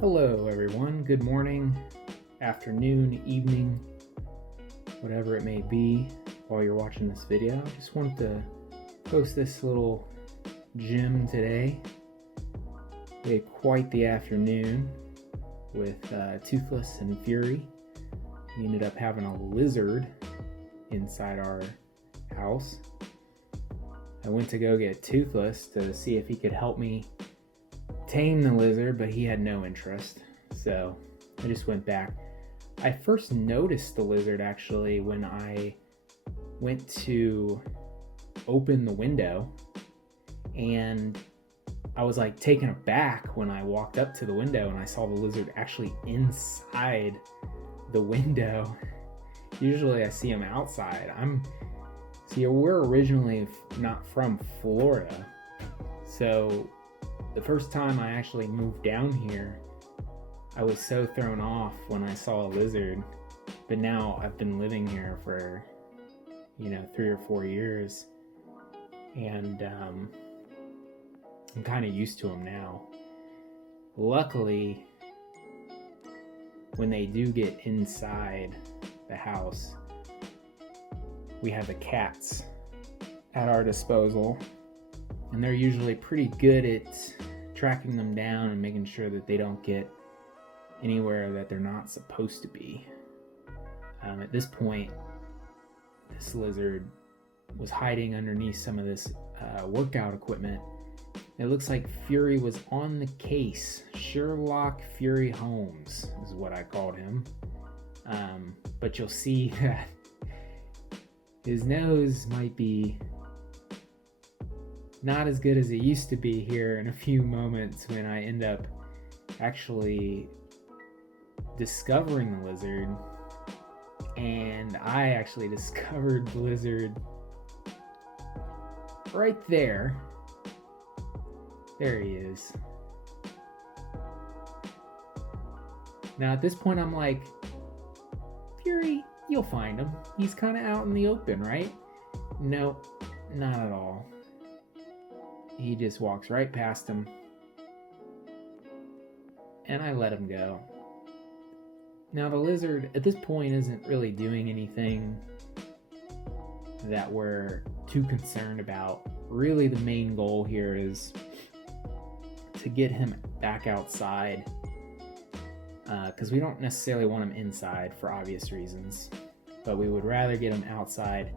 Hello everyone, good morning, afternoon, evening, whatever it may be while you're watching this video. I just wanted to post this little gem today. We had quite the afternoon with Toothless and Fury. We ended up having a lizard inside our house. I went to go get Toothless to see if he could help me tame the lizard, but he had no interest, so I just went back. I first noticed the lizard actually when I went to open the window, and I was like taken aback when I walked up to the window and I saw the lizard actually inside the window. Usually I see him outside. We're originally not from Florida, so the first time I actually moved down here, I was so thrown off when I saw a lizard. But now I've been living here for, 3 or 4 years, and I'm kind of used to them now. Luckily, when they do get inside the house, we have the cats at our disposal, and they're usually pretty good at tracking them down and making sure that they don't get anywhere that they're not supposed to be. At this point, this lizard was hiding underneath some of this workout equipment. It looks like Fury was on the case. Sherlock Fury Holmes is what I called him. But you'll see that his nose might be not as good as it used to be here in a few moments when I end up actually discovering the lizard. And I actually discovered the lizard right there. There he is. Now at this point I'm like, Fury, you'll find him. He's kind of out in the open, right? Nope, not at all. He just walks right past him, and I let him go. Now the lizard at this point isn't really doing anything that we're too concerned about. Really the main goal here is to get him back outside, because we don't necessarily want him inside for obvious reasons, but we would rather get him outside.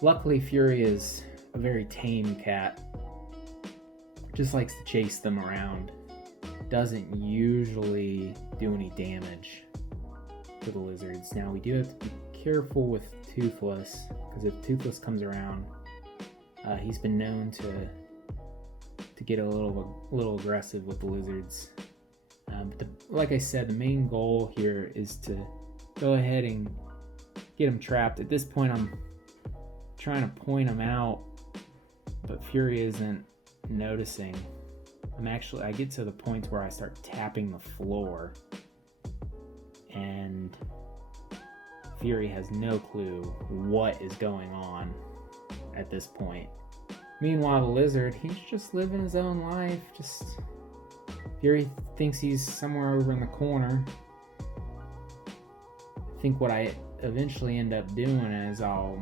Luckily Fury is a very tame cat, just likes to chase them around, doesn't usually do any damage to the lizards. Now we do have to be careful with Toothless, because if Toothless comes around, he's been known to get a little aggressive with the lizards. But like I said, the main goal here is to go ahead and get him trapped. At this point I'm trying to point him out, but Fury isn't noticing. I get to the point where I start tapping the floor, and Fury has no clue what is going on at this point. Meanwhile, the lizard, he's just living his own life. Fury thinks he's somewhere over in the corner. I think what I eventually end up doing is I'll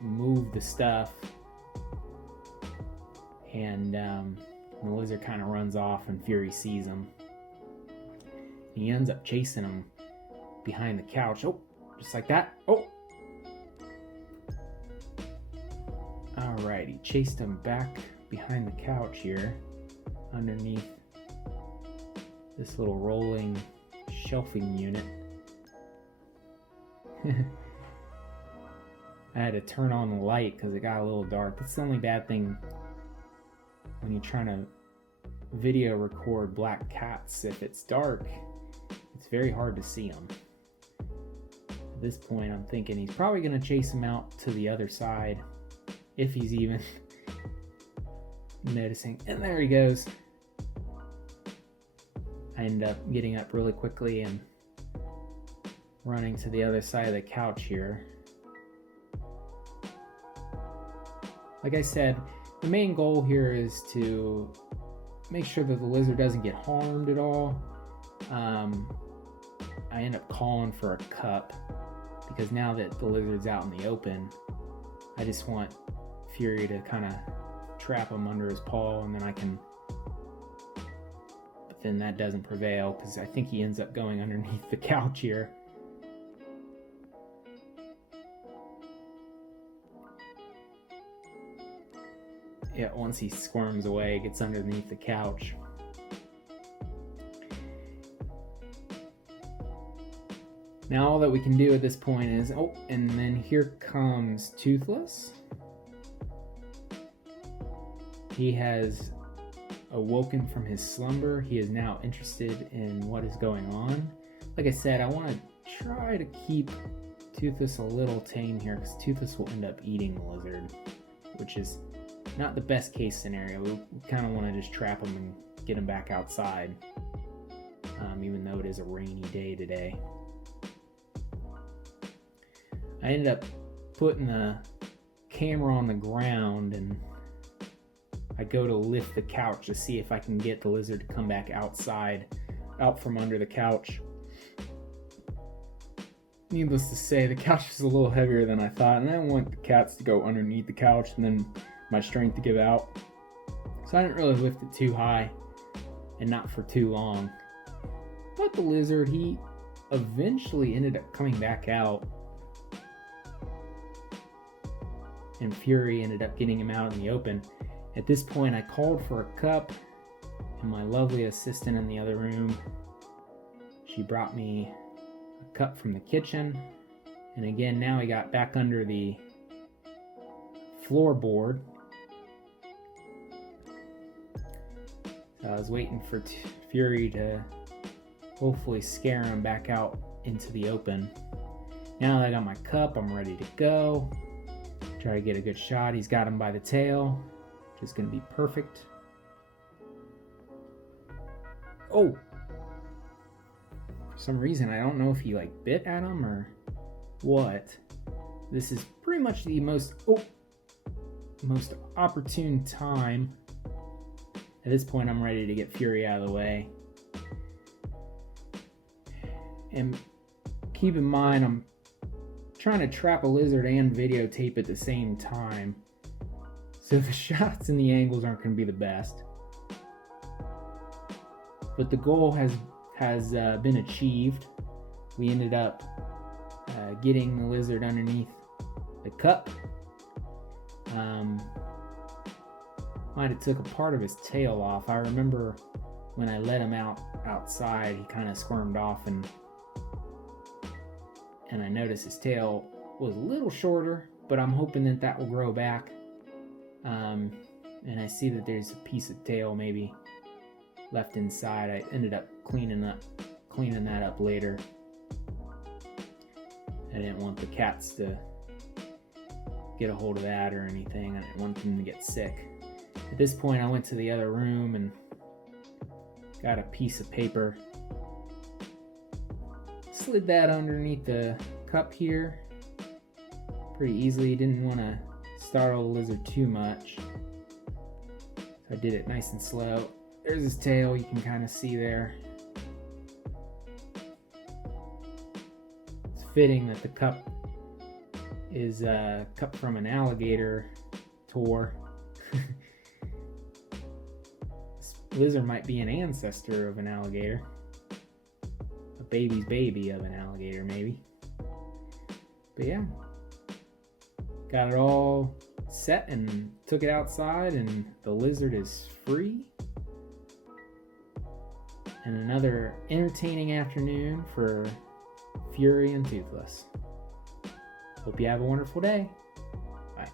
move the stuff, and the lizard kind of runs off and Fury sees him. He ends up chasing him behind the couch. Oh, just like that. Oh! Alright, he chased him back behind the couch here, underneath this little rolling shelving unit. I had to turn on the light because it got a little dark. That's the only bad thing when you're trying to video record black cats. If it's dark, it's very hard to see them. At this point I'm thinking he's probably going to chase him out to the other side, if he's even noticing. And there he goes. I end up getting up really quickly and running to the other side of the couch here. Like I said, the main goal here is to make sure that the lizard doesn't get harmed at all. I end up calling for a cup because now that the lizard's out in the open, I just want Fury to kind of trap him under his paw, and then I can, but then that doesn't prevail because I think he ends up going underneath the couch here. Yeah, once he squirms away, gets underneath the couch. Now all that we can do at this point is, oh, and then here comes Toothless. He has awoken from his slumber. He is now interested in what is going on. Like I said, I want to try to keep Toothless a little tame here because Toothless will end up eating the lizard, which is not the best case scenario. We kind of want to just trap him and get him back outside, even though it is a rainy day today. I ended up putting the camera on the ground, and I go to lift the couch to see if I can get the lizard to come back outside, out from under the couch. Needless to say, the couch is a little heavier than I thought, and I didn't want the cats to go underneath the couch and then my strength to give out. So I didn't really lift it too high and not for too long. But the lizard, he eventually ended up coming back out, and Fury ended up getting him out in the open. At this point, I called for a cup, and my lovely assistant in the other room, she brought me a cup from the kitchen. And again, now he got back under the floorboard. So I was waiting for Fury to hopefully scare him back out into the open. Now that I got my cup, I'm ready to go. Try to get a good shot. He's got him by the tail, which is going to be perfect. Oh! For some reason, I don't know if he like bit at him or what. This is pretty much the most opportune time. At this point, I'm ready to get Fury out of the way. And keep in mind, I'm trying to trap a lizard and videotape at the same time, so the shots and the angles aren't going to be the best. But the goal has been achieved. We ended up getting the lizard underneath the cup. Might have took a part of his tail off. I remember when I let him outside, he kind of squirmed off, and I noticed his tail was a little shorter, but I'm hoping that will grow back. And I see that there's a piece of tail maybe left inside. I ended up cleaning that up later. I didn't want the cats to get a hold of that or anything. I didn't want them to get sick. At this point, I went to the other room and got a piece of paper. Slid that underneath the cup here pretty easily. Didn't want to startle the lizard too much, so I did it nice and slow. There's his tail, you can kind of see there. It's fitting that the cup is a cup from an alligator tour. This lizard might be an ancestor of an alligator. A baby's baby of an alligator, maybe. But yeah, got it all set and took it outside, and the lizard is free. And another entertaining afternoon for Fury and Toothless. Hope you have a wonderful day. Bye.